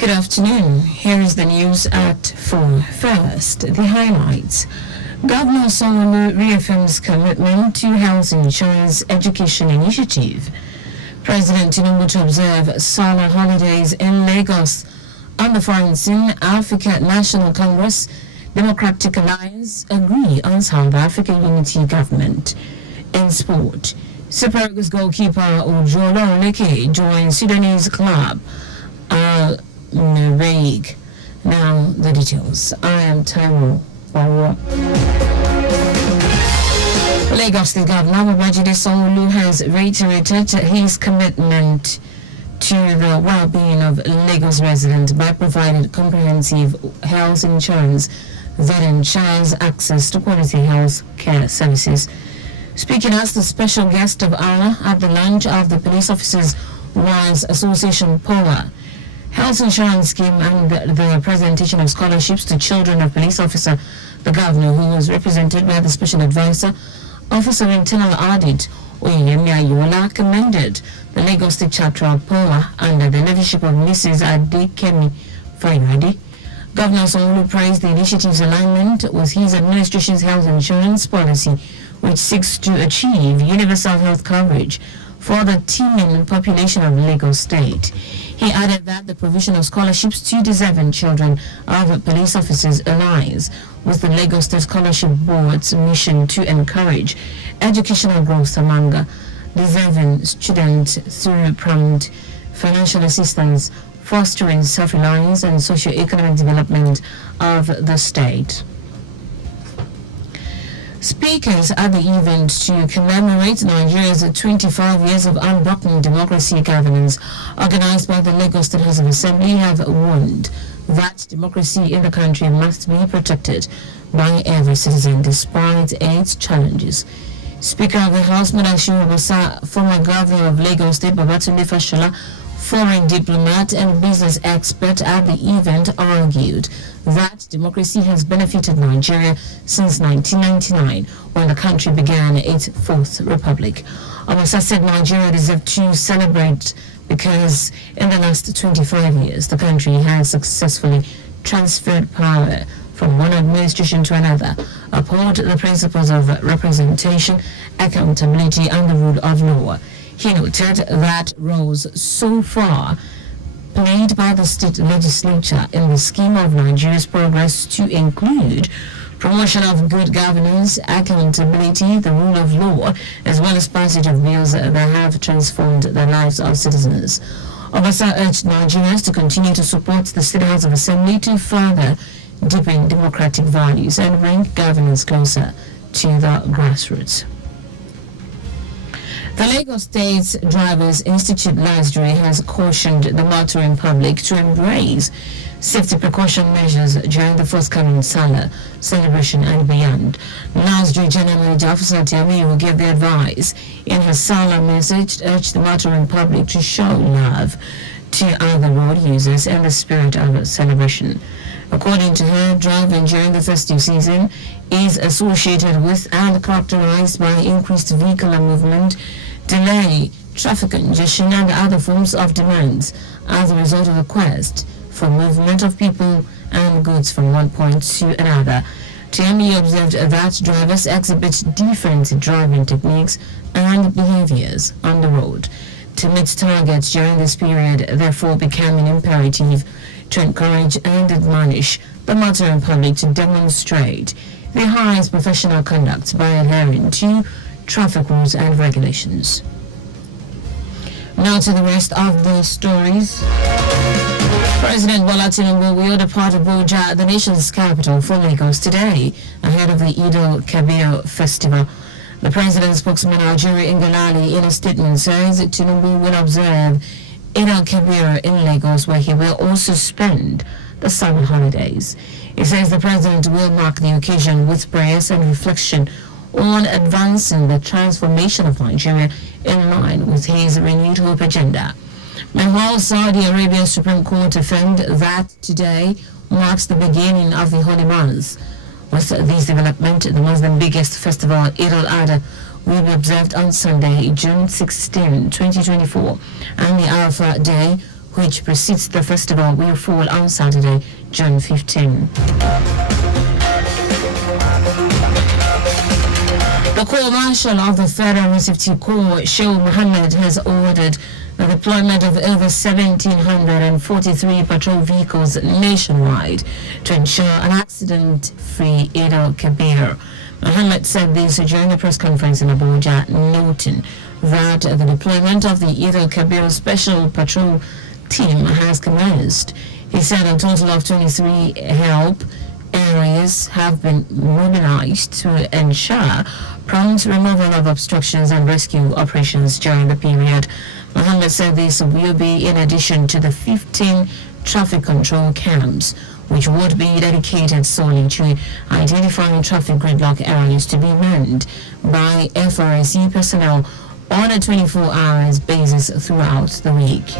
Good afternoon. Here is the news at 4. First, the highlights. Governor Sanwo-Olu reaffirms commitment to health insurance education initiative. President Tinubu to observe summer holidays in Lagos. On the front in Africa National Congress, Democratic Alliance agree on South Africa Unity Government. In sport, Super Eagles goalkeeper Ojola Oleke joins Sudanese club Al-Nareig. Now the details. I am Taiwo Baruwa. Lagos State Governor Babajide Sanwo-Olu has reiterated his commitment to the well-being of Lagos residents by providing comprehensive health insurance that ensures access to quality health care services. Speaking as the special guest of honor at the launch of the Police Officers' Wives Association POA health insurance scheme and the presentation of scholarships to children of police officer, the governor, who was represented by the special advisor, Officer of Internal Audit, Oyemi Ayola, commended the Lagos State chapter of POA under the leadership of Mrs. Adekemi Fayade. Governor Sanwo-Olu praised the initiative's alignment with his administration's health insurance policy, which seeks to achieve universal health coverage for the teeming population of Lagos State. He added that the provision of scholarships to deserving children of police officers aligns with the Lagos State Scholarship Board's mission to encourage educational growth among deserving students through prompt financial assistance, fostering self-reliance and socio-economic development of the state. Speakers at the event to commemorate Nigeria's 25 years of unbroken democracy governance, organized by the Lagos State House of Assembly, have warned that democracy in the country must be protected by every citizen despite its challenges. Speaker of the House, Mudashiru Musa, former governor of Lagos State, Babatunde Fashola, foreign diplomat and business expert at the event, argued that democracy has benefited Nigeria since 1999, when the country began its fourth republic. Obasa said Nigeria deserved to celebrate because in the last 25 years, the country has successfully transferred power from one administration to another, uphold the principles of representation, accountability, and the rule of law. He noted that roles so far played by the state legislature in the scheme of Nigeria's progress to include promotion of good governance, accountability, the rule of law, as well as passage of bills that have transformed the lives of citizens. Obasa urged Nigerians to continue to support the State House of Assembly to further deepen democratic values and bring governance closer to the grassroots. The Lagos State Drivers Institute LASDRI has cautioned the motoring public to embrace safety precaution measures during the forthcoming Salah celebration and beyond. LASDRI General Manager Officer Tiamiyu gave the advice in her Salah message, urged the motoring public to show love to other road users and the spirit of celebration. According to her, driving during the festive season is associated with and characterized by increased vehicular movement, delay, traffic congestion, and other forms of demands as a result of the quest for movement of people and goods from one point to another. TME observed that drivers exhibit different driving techniques and behaviors on the road. To meet targets during this period, therefore, becoming imperative to encourage and admonish the motoring public to demonstrate the highest professional conduct by adhering to traffic rules and regulations. Now to the rest of the stories. President Bola Tinubu will depart Abuja, the nation's capital, for Lagos today, ahead of the Eid al-Kabir festival. The president's spokesman, Algeria Ingalali, in a statement says Tinubu will observe Eid al-Kabir in Lagos, where he will also spend the summer holidays. He says the president will mark the occasion with prayers and reflection on advancing the transformation of Nigeria in line with his renewed hope agenda. Meanwhile, Saudi Arabia's Supreme Court affirmed that today marks the beginning of the holy month. With this development, the Muslim biggest festival, Eid al-Adha, will be observed on Sunday, June 16, 2024, and the Arafah Day which precedes the festival, will fall on Saturday, June 15. The Corps Marshal of the Federal Safety Corps, Sheikh Mohammed, has ordered the deployment of over 1,743 patrol vehicles nationwide to ensure an accident-free Eid al-Kabir. Mohammed said this during a press conference in Abuja, noting that the deployment of the Eid al-Kabir special patrol team has commenced. He said a total of 23 help areas have been mobilized to ensure prompt removal of obstructions and rescue operations during the period. Mohammed said this will be in addition to the 15 traffic control camps, which would be dedicated solely to identifying traffic gridlock areas to be manned by FRSC personnel on a 24-hour basis throughout the week.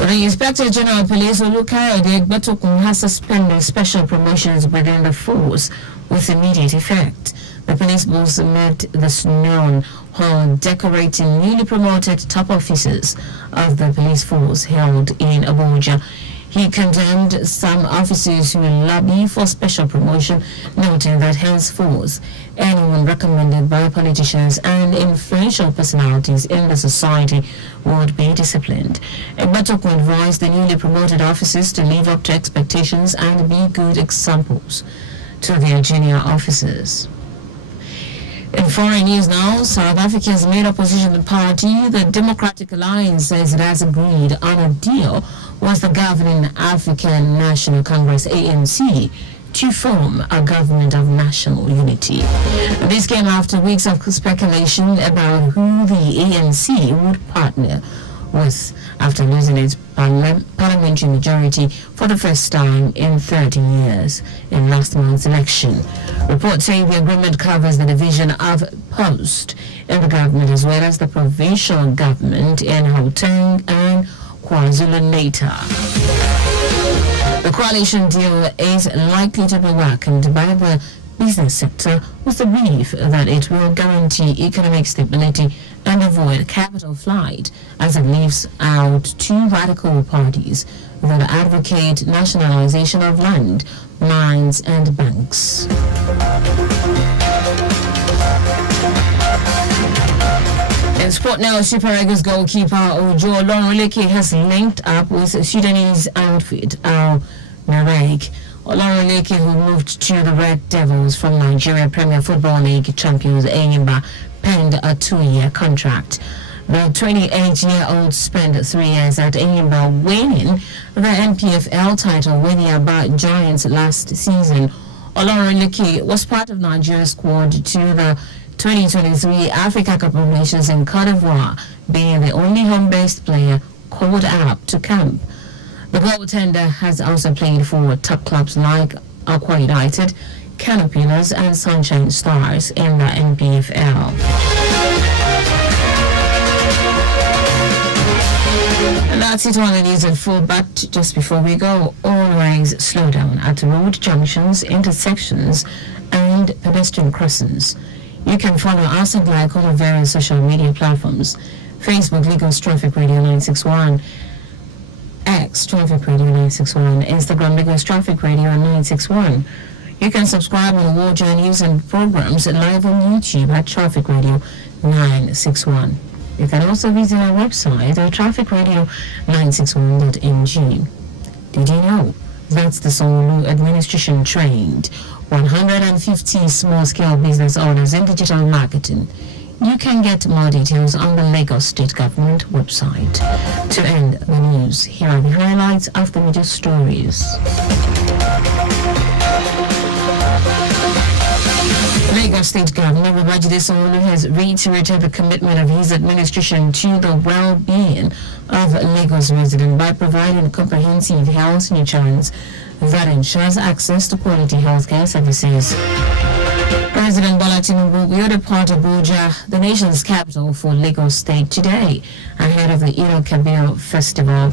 The Inspector General of Police, Olukayode Egbetokun, has suspended special promotions within the force with immediate effect. The police boss made this known while decorating newly promoted top officers of the police force held in Abuja. He condemned some officers who lobby for special promotion, noting that henceforth anyone recommended by politicians and influential personalities in the society would be disciplined. Egbetokun advised the newly promoted officers to live up to expectations and be good examples to their junior officers. In foreign news now, South Africa's main opposition party, the Democratic Alliance, says it has agreed on a deal with the governing African National Congress, ANC, to form a government of national unity. This came after weeks of speculation about who the ANC would partner with after losing its parliamentary majority for the first time in 30 years in last month's election. Reports say the agreement covers the division of post in the government as well as the provincial government in Gauteng and KwaZulu-Natal. The coalition deal is likely to be welcomed by the business sector with the belief that it will guarantee economic stability and avoid capital flight as it leaves out two radical parties that advocate nationalization of land, mines and banks. In sport now, Super Eagles goalkeeper Ojo Olorunleke has linked up with Sudanese outfit Al Narek. Olorunleke, who moved to the Red Devils from Nigeria Premier Football League champions Enyimba, penned a 2-year contract. The 28-year-old spent 3 years at Enyimba winning the NPFL title with the Aba Giants last season. Olorunleke was part of Nigeria's squad to the 2023 Africa Cup of Nations in Cote d'Ivoire, being the only home-based player called up to camp. The goaltender has also played for top clubs like Aqua United, Canopilas and Sunshine Stars in the NPFL. And that's it on the news at 4, but just before we go, always slow down at road junctions, intersections and pedestrian crossings. You can follow us and like all the various social media platforms: Facebook, Lagos Traffic Radio 961, X, Traffic Radio 961, Instagram, Lagos Traffic Radio 961. You can subscribe and watch our news and programs live on YouTube at Traffic Radio 961. You can also visit our website at trafficradio961.ng. Did you know that's the Solu administration trained 150 small-scale business owners in digital marketing? You can get more details on the Lagos State Government website. To end the news, here are the highlights of the media stories. Lagos State Governor Babajide Sanwo-Olu has reiterated the commitment of his administration to the well-being of Lagos residents by providing comprehensive health insurance that ensures access to quality healthcare services. President Bola Tinubu will depart Abuja, the nation's capital, for Lagos State today, ahead of the Eid al-Kabir festival.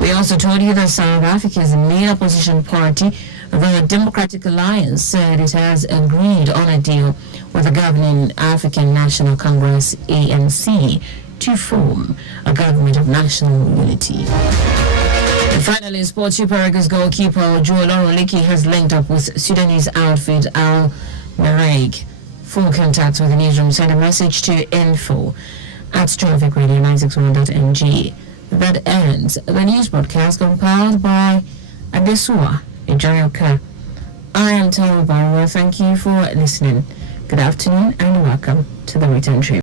We also told you that South Africa's main opposition party, The Democratic Alliance said it has agreed on a deal with the governing African National Congress ANC to form a government of national unity. And finally, Sports Super Eagles goalkeeper Joel Oroliki has linked up with Sudanese outfit Al Merreigh. Full contact with the newsroom. Send a message to info@trafficradio961.ng. That ends the news broadcast compiled by Adesua Ijayoka. I am Taiwo Baruwa. Thank you for listening. Good afternoon and welcome to the return trip.